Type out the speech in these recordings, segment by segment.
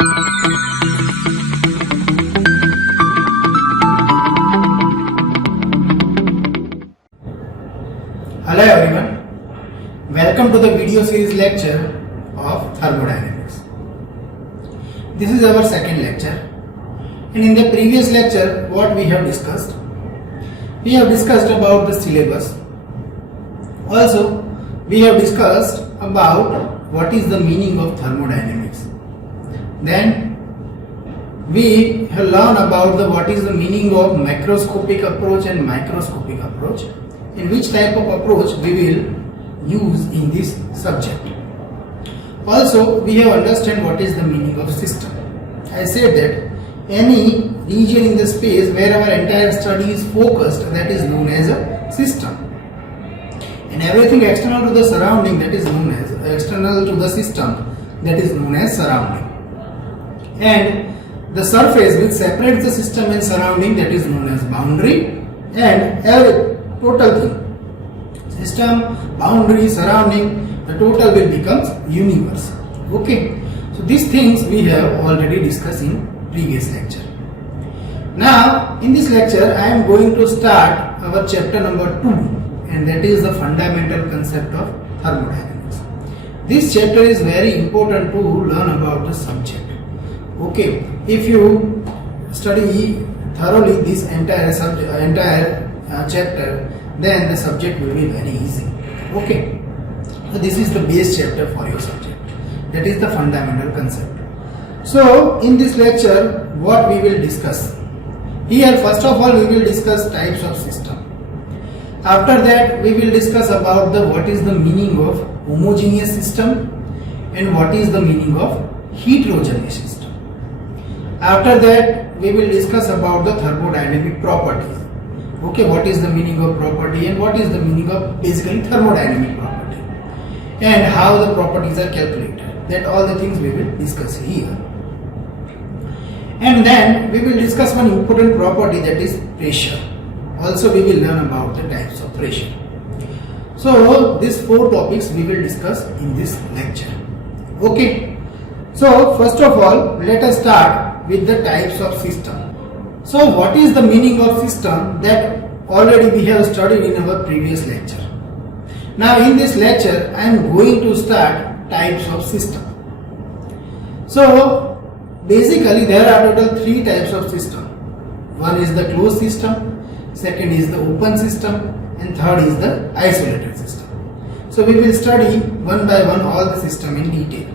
Hello everyone, welcome to the video series lecture of thermodynamics. This is our second lecture, and in the previous lecture what we have discussed? We have discussed about the syllabus. Also we have discussed about what is the meaning of thermodynamics. Then we have learned about what is the meaning of macroscopic approach and microscopic approach, and which type of approach we will use in this subject. Also we have understand what is the meaning of system. I said that any region in the space where our entire study is focused, that is known as a system, and everything external to the surrounding, that is known as external to the system, that is known as surrounding, and the surface which separates the system and surrounding, that is known as boundary, and every total thing, system, boundary, surrounding, the total will become universe. Okay, so these things we have already discussed in previous lecture. Now in this lecture I am going to start our chapter number 2, and that is the fundamental concept of thermodynamics. This chapter is very important to learn about the subject. Okay, if you study thoroughly this entire chapter, then the subject will be very easy. Okay, so this is the base chapter for your subject, that is the fundamental concept. So in this lecture what we will discuss? Here first of all we will discuss types of system. After that we will discuss about what is the meaning of homogeneous system and what is the meaning of heterogeneous system. After that we will discuss about the thermodynamic properties. Okay, what is the meaning of property and what is the meaning of basically thermodynamic property, and how the properties are calculated. That all the things we will discuss here. And then we will discuss one important property, that is pressure. Also we will learn about the types of pressure. So these 4 topics we will discuss in this lecture. Okay, so first of all let us start with the types of system. So what is the meaning of system? That already we have studied in our previous lecture. Now in this lecture I am going to start types of system. So basically there are total 3 types of system. One is the closed system, second is the open system, and third is the isolated system. So we will study one by one all the system in detail.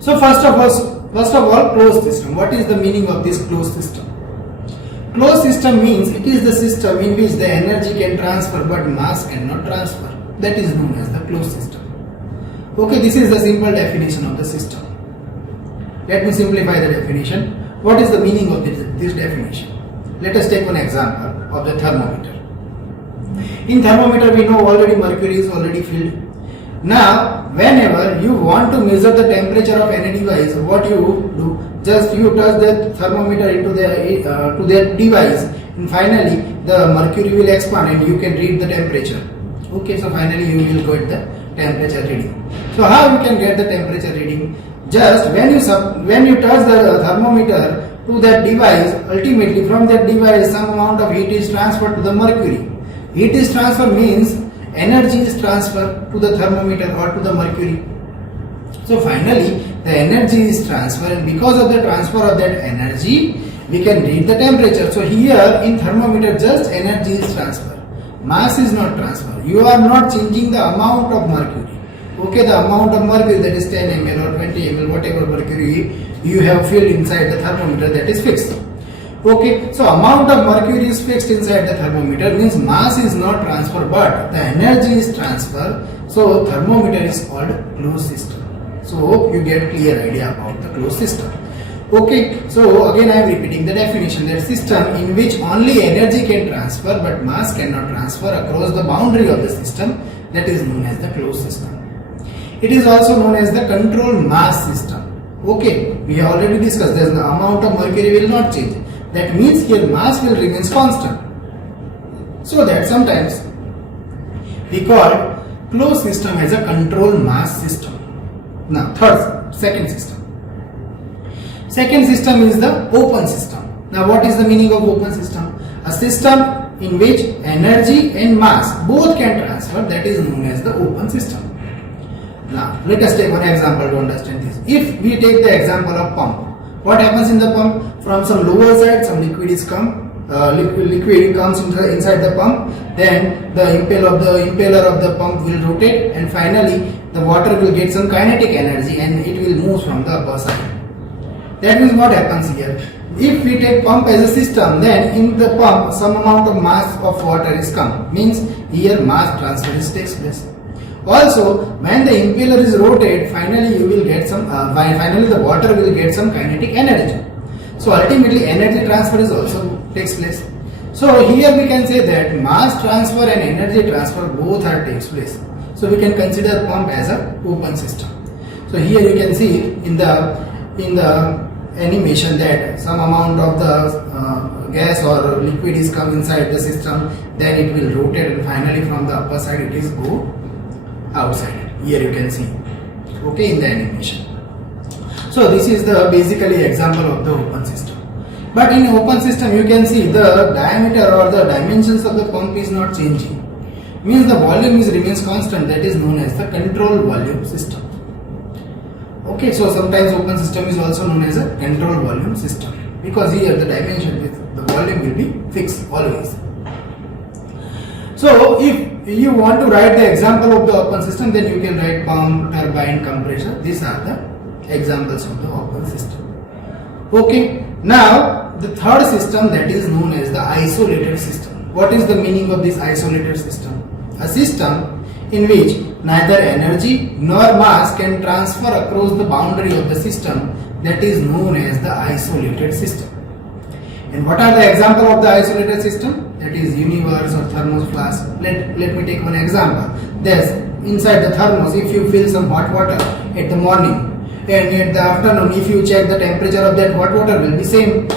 So first of all closed system. What is the meaning of this closed system? Closed system means it is the system in which the energy can transfer but mass cannot transfer. That is known as the closed system. Okay, this is the simple definition of the system. Let me simplify the definition. What is the meaning of this definition? Let us take one example of the thermometer. In thermometer we know already mercury is already filled. Now whenever you want to measure the temperature of any device, what you do? Just you touch the thermometer into to that device, and finally the mercury will expand and you can read the temperature. Okay, so finally you will get the temperature reading. So how you can get the temperature reading? Just when you touch the thermometer to that device, ultimately from that device some amount of heat is transferred to the mercury. Heat is transferred means energy is transferred to the thermometer or to the mercury. So finally the energy is transferred, and because of the transfer of that energy we can read the temperature. So here in thermometer just energy is transferred, mass is not transferred. You are not changing the amount of mercury. Okay, the amount of mercury, that is 10 ml or 20 ml, whatever mercury you have filled inside the thermometer, that is fixed. Okay, so amount of mercury is fixed inside the thermometer, means mass is not transferred but the energy is transferred. So thermometer is called closed system. So hope you get clear idea about the closed system. Okay, so again I am repeating the definition, that system in which only energy can transfer but mass cannot transfer across the boundary of the system, that is known as the closed system. It is also known as the controlled mass system. Okay, we have already discussed that the amount of mercury will not change. That means here mass will remain constant. So that sometimes we call closed system as a controlled mass system. Now second system. Second system is the open system. Now what is the meaning of open system? A system in which energy and mass both can transfer, that is known as the open system. Now let us take one example to understand this. If we take the example of pump, what happens in the pump? From some lower side some liquid comes inside the pump, then the impeller of the pump will rotate, and finally the water will get some kinetic energy and it will move from the upper side. That means what happens here? If we take pump as a system, then in the pump some amount of mass of water is come, means here mass transfer takes place. Also, when the impeller is rotated, finally you will get some finally the water will get some kinetic energy. So ultimately energy transfer is also takes place. So here we can say that mass transfer and energy transfer both are takes place. So we can consider pump as a open system. So here you can see in the animation that some amount of the gas or liquid is come inside the system, then it will rotate and finally from the upper side it is go outside. Here you can see, okay, in the animation. So this is the basically example of the open system. But in open system you can see the diameter or the dimensions of the pump is not changing. Means the volume remains constant, that is known as the control volume system. Okay, so sometimes open system is also known as a control volume system, because here the dimension with the volume will be fixed always. So if you want to write the example of the open system, then you can write pump, turbine, compressor. These are the examples of the open system. Okay, now the third system, that is known as the isolated system. What is the meaning of this isolated system? A system in which neither energy nor mass can transfer across the boundary of the system, that is known as the isolated system. And what are the example of the isolated system? That is universe or thermos flask. Let me take one example. There's inside the thermos, if you fill some hot water at the morning, and at the afternoon if you check the temperature of that hot water will be same.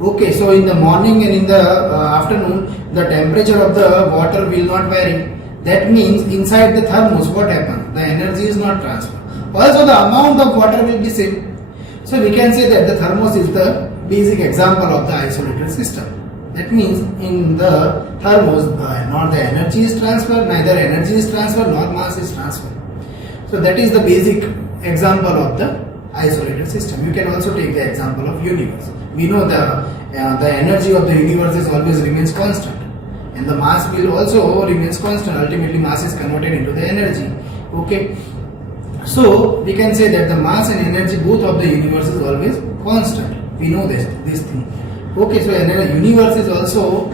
Okay, so in the morning and in the afternoon the temperature of the water will not vary. That means inside the thermos what happens? The energy is not transferred. Also the amount of water will be same. So we can say that the thermos is the basic example of the isolated system. That means in the thermos not the energy is transferred, neither energy is transferred nor mass is transferred. So that is the basic example of the isolated system. You can also take the example of universe. We know the energy of the universe is always remains constant, and the mass will also remains constant. Ultimately mass is converted into the energy. Okay, so we can say that the mass and energy both of the universe is always constant. We know this thing. Okay, so the universe is also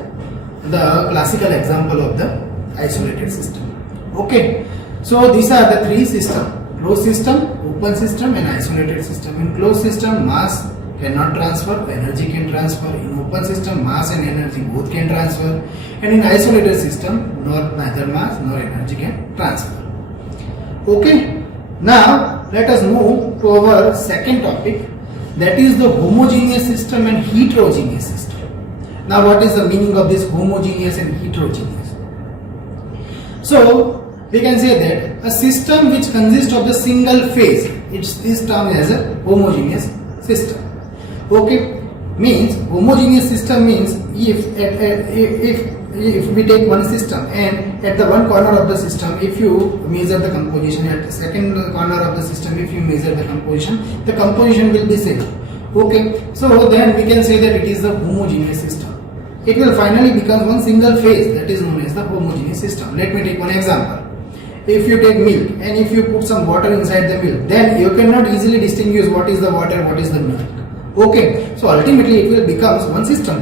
the classical example of the isolated system. Okay, so these are the three systems: closed system, open system and isolated system. In closed system mass cannot transfer, energy can transfer. In open system mass and energy both can transfer, and in isolated system neither mass nor energy can transfer. Okay, now let us move to our second topic, that is the homogeneous system and heterogeneous system. Now what is the meaning of this homogeneous and heterogeneous? So we can say that a system which consists of the single phase, it is termed as a homogeneous system. Okay, means homogeneous system means if we take one system and at the one corner of the system if you measure the composition, at the second corner of the system if you measure the composition will be same. Okay, so then we can say that it is the homogeneous system. It will finally become one single phase, that is known as the homogeneous system. Let me take one example. If you take milk and if you put some water inside the milk, then you cannot easily distinguish what is the water, what is the milk. Okay, so ultimately it will become one system.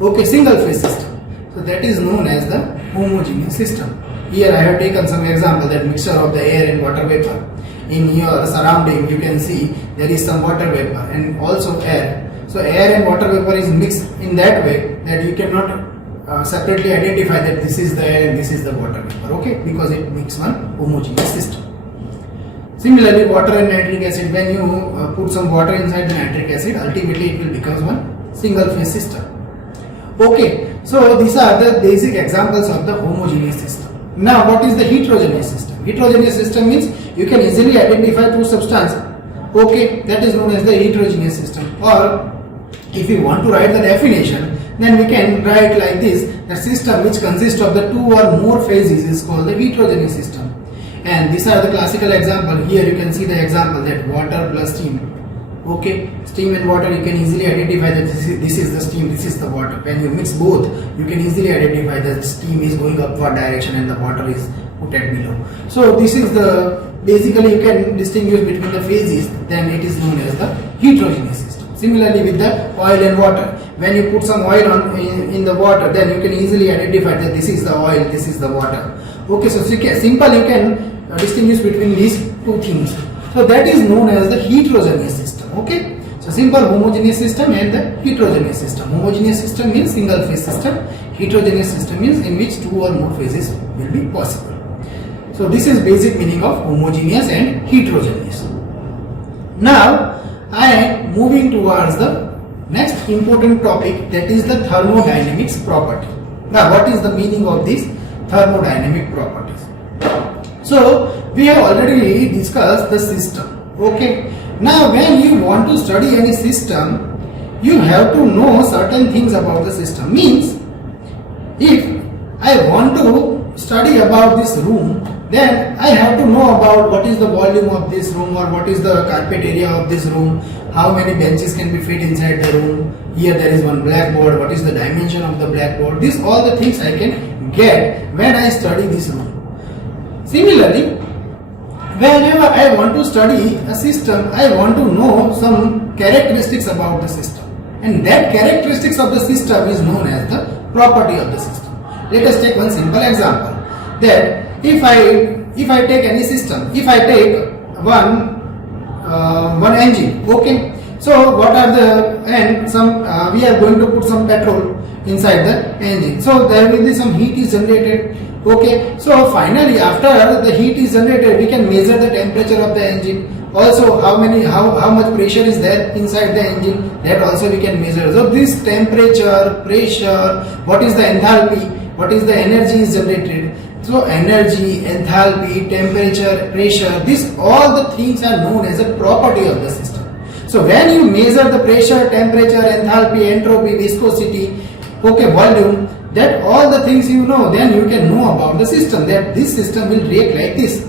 Okay, single phase system. So that is known as the homogeneous system. Here I have taken some example, that mixture of the air and water vapor. In your surrounding you can see there is some water vapor and also air. So air and water vapor is mixed in that way that you cannot separately identify that this is the air and this is the water vapor. Okay, because it makes one homogeneous system. Similarly, water and nitric acid, when you put some water inside the nitric acid, ultimately it will become one single phase system. Okay, so these are the basic examples of the homogeneous system. Now what is the heterogeneous system? Heterogeneous system means you can easily identify two substances. Okay, that is known as the heterogeneous system. Or if we want to write the definition, then we can write like this: the system which consists of the two or more phases is called the heterogeneous system. And these are the classical example. Here you can see the example that water plus steam. Okay, steam and water, you can easily identify that this is the steam, this is the water. When you mix both, you can easily identify that steam is going upward direction and the water is put at below. So this is the, basically you can distinguish between the phases, then it is known as the heterogeneous system. Similarly with the oil and water, when you put some oil on in the water, then you can easily identify that this is the oil, this is the water. Okay, so simple you can distinguish between these two things. So that is known as the heterogeneous system. Okay, so simple homogeneous system and the heterogeneous system. Homogeneous system means single phase system. Heterogeneous system means in which two or more phases will be possible. So this is basic meaning of homogeneous and heterogeneous. Now I am moving towards the next important topic, that is the thermodynamics property. Now what is the meaning of these thermodynamic properties? So we have already discussed the system. Okay, now when you want to study any system, you have to know certain things about the system. Means if I want to study about this room, then I have to know about what is the volume of this room, or what is the carpet area of this room, how many benches can be fit inside the room. Here there is one blackboard, what is the dimension of the blackboard. These all the things I can get when I study this room. Similarly, whenever I want to study a system, I want to know some characteristics about the system, and that characteristics of the system is known as the property of the system. Let us take one simple example, that if I take any system, if I take one engine, okay, so what are the, and some we are going to put some petrol inside the engine, so there will be some heat is generated. Okay, so finally after the heat is generated, we can measure the temperature of the engine. Also how much pressure is there inside the engine, that also we can measure. So this temperature, pressure, what is the enthalpy, what is the energy is generated. So energy, enthalpy, temperature, pressure, these all the things are known as a property of the system. So when you measure the pressure, temperature, enthalpy, entropy, viscosity, okay, volume, that all the things you know, then you can know about the system, that this system will react like this.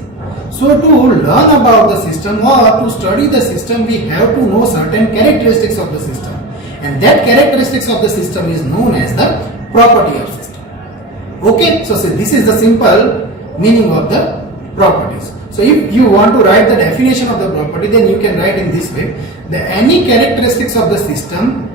So to learn about the system or to study the system, we have to know certain characteristics of the system, and that characteristics of the system is known as the property of system. Okay, so this is the simple meaning of the properties. So if you want to write the definition of the property, then you can write in this way: that any characteristics of the system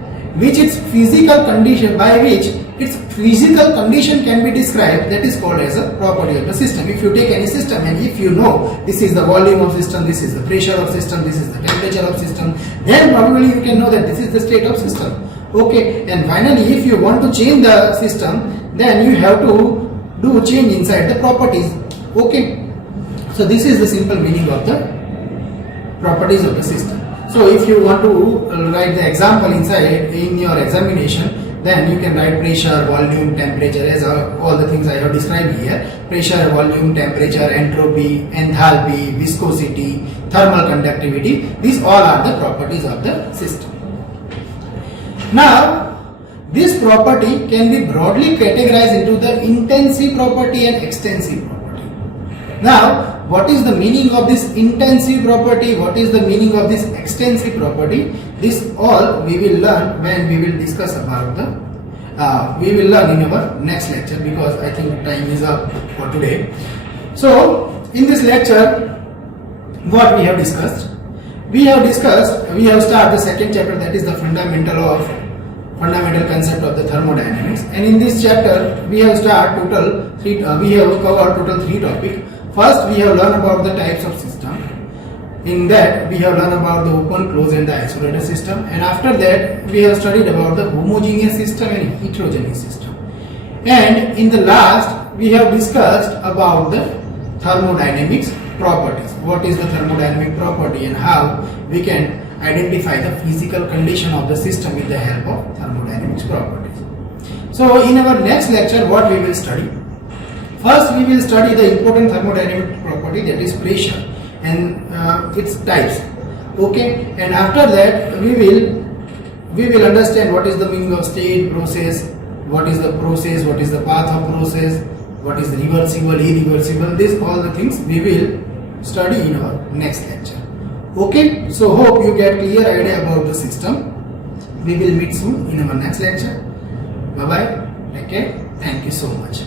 which its physical condition, by which its physical condition can be described, that is called as a property of the system. If you take any system and if you know this is the volume of system, this is the pressure of system, this is the temperature of system, then probably you can know that this is the state of system. Okay, and finally if you want to change the system, then you have to do change inside the properties. Okay, so this is the simple meaning of the properties of the system. So if you want to write the example inside in your examination, then you can write pressure, volume, temperature, as all the things I have described here. Pressure, volume, temperature, entropy, enthalpy, viscosity, thermal conductivity, these all are the properties of the system. Now this property can be broadly categorized into the intensive property and extensive property. Now what is the meaning of this intensive property, what is the meaning of this extensive property, this all we will learn when we will discuss about the we will learn in our next lecture, because I think time is up for today. So in this lecture what we have discussed, we have started the second chapter, that is the fundamental concept of the thermodynamics, and in this chapter we have covered total three topics. First we have learned about the types of system. In that we have learned about the open, closed and the isolated system, and after that we have studied about the homogeneous system and heterogeneous system, and in the last we have discussed about the thermodynamics properties. What is the thermodynamic property and how we can identify the physical condition of the system with the help of thermodynamics properties. So in our next lecture what we will study? First we will study the important thermodynamic property, that is pressure and its types. Okay, and after that we will understand what is the meaning of state, process, what is the process, what is the path of process, what is reversible, irreversible. These all the things we will study in our next lecture. Okay, so hope you get clear idea about the system. We will meet soon in our next lecture. Bye bye. Take care. Thank you so much.